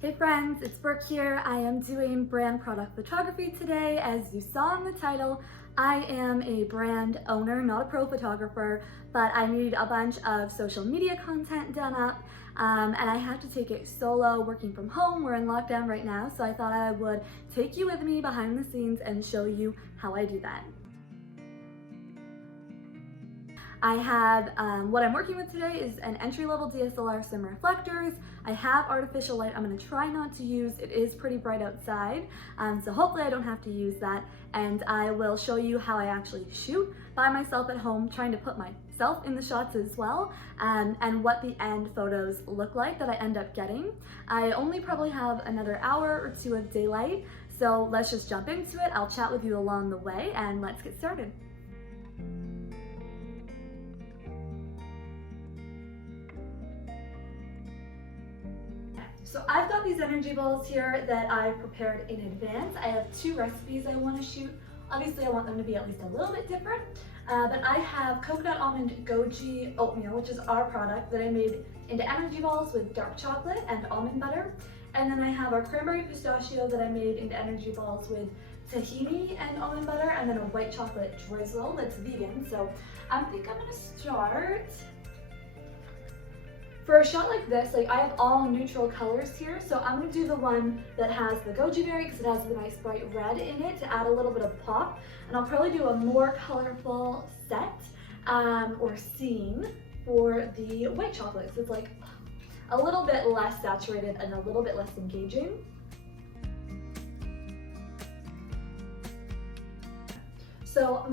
Hey friends, it's Brooke here. I am doing brand product photography today. As you saw in the title, I am a brand owner, not a pro photographer, but I need a bunch of social media content done up, and I had to take it solo working from home. We're in lockdown right now, so I thought I would take you with me behind the scenes and show you how I do that. I have, what I'm working with today is an entry-level DSLR, some reflectors. I have artificial light I'm gonna try not to use. It is pretty bright outside, so hopefully I don't have to use that. And I will show you how I actually shoot by myself at home, trying to put myself in the shots as well, and what the end photos look like that I end up getting. I only probably have another hour or two of daylight, so let's just jump into it. I'll chat with you along the way, and let's get started. So I've got these energy balls here that I've prepared in advance. I have two recipes I want to shoot. Obviously I want them to be at least a little bit different, but I have coconut almond goji oatmeal, which is our product that I made into energy balls with dark chocolate and almond butter. And then I have our cranberry pistachio that I made into energy balls with tahini and almond butter, and then a white chocolate drizzle that's vegan. So I think I'm gonna start. For a shot like this, I have all neutral colors here, so I'm gonna do the one that has the goji berry because it has the nice bright red in it to add a little bit of pop. And I'll probably do a more colorful set or scene for the white chocolate. So it's like a little bit less saturated and a little bit less engaging. So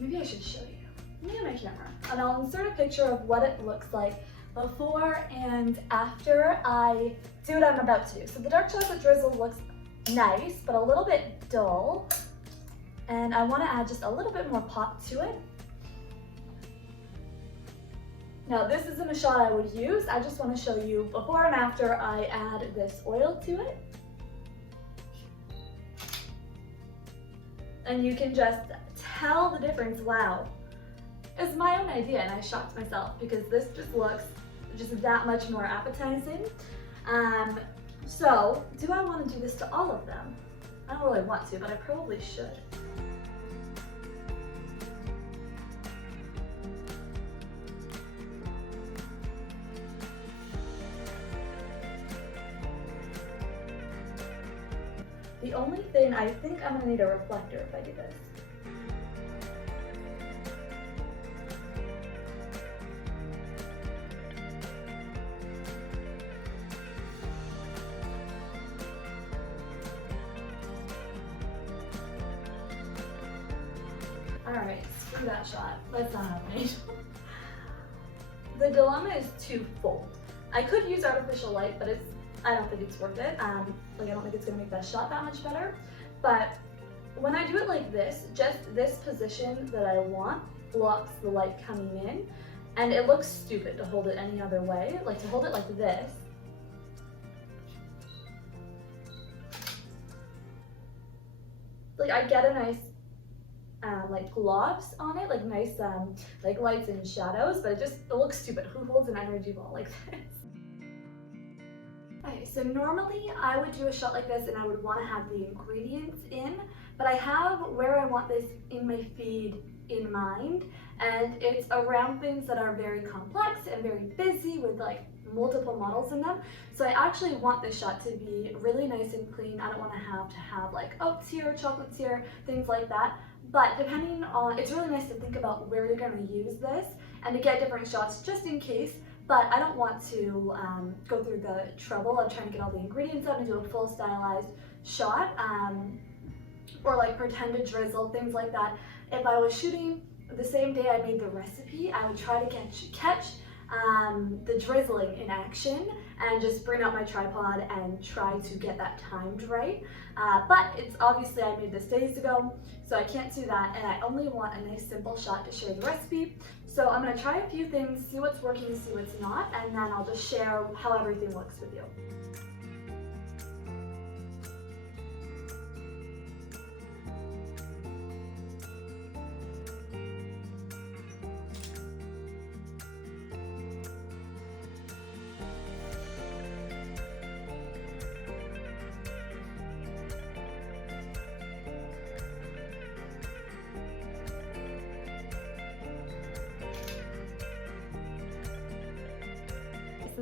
maybe I should show you. Let me get my camera and I'll insert a picture of what it looks like before and after I do what I'm about to do. So the dark chocolate drizzle looks nice, but a little bit dull. And I want to add just a little bit more pop to it. Now this isn't a shot I would use. I just want to show you before and after I add this oil to it. And you can just tell the difference. Wow. It's my own idea and I shocked myself because this just looks just that much more appetizing. So do I want to do this to all of them? I don't really want to, but I probably should. The only thing, I think I'm gonna need a reflector if I do this. Alright, screw that shot. That's not happening. The dilemma is twofold. I could use artificial light, but I don't think it's worth it. I don't think it's gonna make that shot that much better. But when I do it like this, just this position that I want blocks the light coming in, and it looks stupid to hold it any other way. Like to hold it like this. Like I get a nice like globs on it, like nice like lights and shadows, but it looks stupid. Who holds an energy ball like this? Okay, so normally I would do a shot like this and I would want to have the ingredients in, but I have where I want this in my feed in mind, and it's around things that are very complex and very busy with like multiple models in them. So I actually want this shot to be really nice and clean. I don't want to have like oats here, chocolates here, things like that. But depending on, it's really nice to think about where you're going to use this and to get different shots just in case. But I don't want to go through the trouble of trying to get all the ingredients out and do a full stylized shot, or like pretend to drizzle, things like that. If I was shooting the same day I made the recipe, I would try to catch the drizzling in action and just bring out my tripod and try to get that timed right. But it's obviously I made this days ago, so I can't do that, and I only want a nice simple shot to share the recipe. So I'm gonna try a few things, see what's working, see what's not, and then I'll just share how everything looks with you.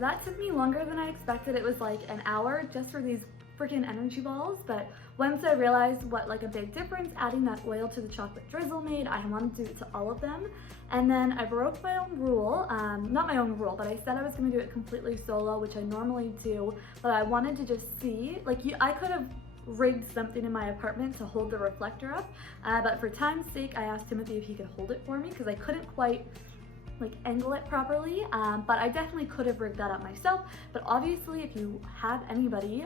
that took me longer than I expected. It was like an hour just for these freaking energy balls, but once I realized what like a big difference adding that oil to the chocolate drizzle made, I wanted to do it to all of them. And then I broke my own rule, not my own rule, but I said I was gonna do it completely solo, which I normally do, but I wanted to just see, like I could have rigged something in my apartment to hold the reflector up, but for time's sake, I asked Timothy if he could hold it for me because I couldn't quite like angle it properly, but I definitely could have rigged that up myself. But obviously if you have anybody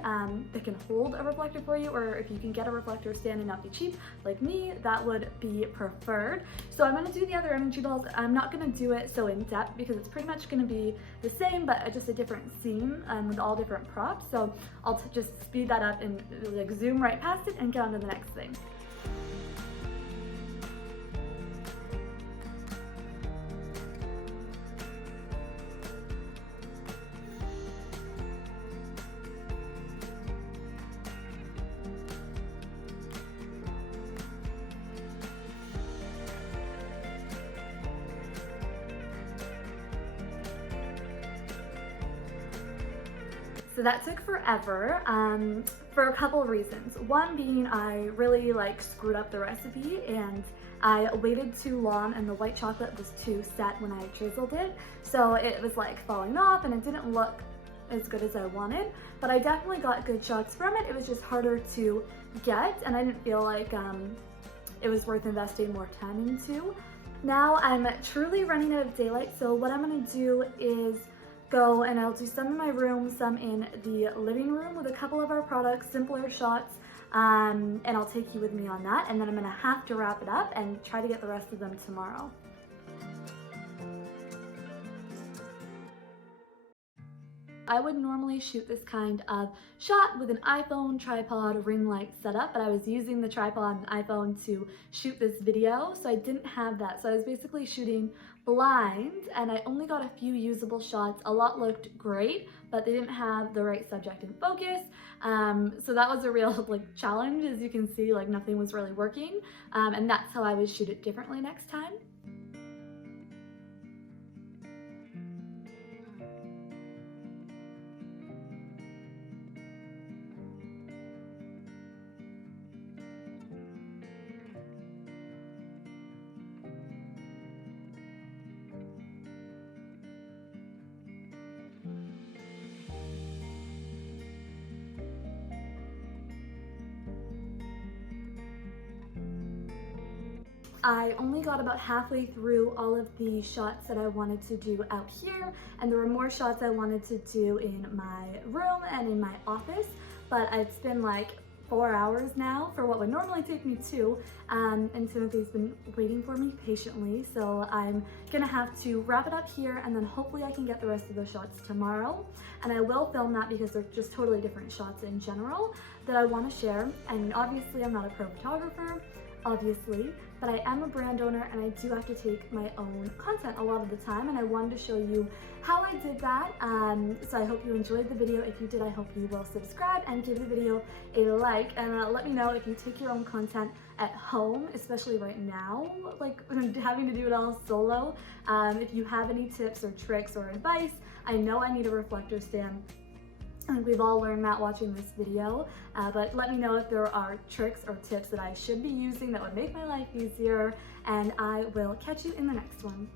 that can hold a reflector for you, or if you can get a reflector stand and not be cheap like me, that would be preferred. So I'm going to do the other energy balls. I'm not going to do it so in depth because it's pretty much going to be the same but just a different scene with all different props. So I'll just speed that up and like zoom right past it and get on to the next thing. So that took forever for a couple of reasons. One being I really like screwed up the recipe and I waited too long and the white chocolate was too set when I drizzled it. So it was like falling off and it didn't look as good as I wanted, but I definitely got good shots from it. It was just harder to get and I didn't feel like it was worth investing more time into. Now I'm truly running out of daylight, so what I'm gonna do is go and I'll do some in my room, some in the living room with a couple of our products, simpler shots, and I'll take you with me on that, and then I'm gonna have to wrap it up and try to get the rest of them tomorrow. I would normally shoot this kind of shot with an iPhone tripod ring light setup, but I was using the tripod and iPhone to shoot this video, so I didn't have that. So I was basically shooting blind and I only got a few usable shots. A lot looked great, but they didn't have the right subject in focus. So that was a real like challenge. As you can see, like nothing was really working. And that's how I would shoot it differently next time. I only got about halfway through all of the shots that I wanted to do out here, and there were more shots I wanted to do in my room and in my office, but it's been like 4 hours now for what would normally take me 2, and Timothy's been waiting for me patiently, so I'm gonna have to wrap it up here and then hopefully I can get the rest of the shots tomorrow. And I will film that because they're just totally different shots in general that I want to share. And obviously I'm not a pro photographer, obviously, but I am a brand owner and I do have to take my own content a lot of the time, and I wanted to show you how I did that. So I hope you enjoyed the video. If you did, I hope you will subscribe and give the video a like, and let me know if you take your own content at home, especially right now, like having to do it all solo. If you have any tips or tricks or advice, I know I need a reflector stand. I think we've all learned that watching this video, but let me know if there are tricks or tips that I should be using that would make my life easier, and I will catch you in the next one.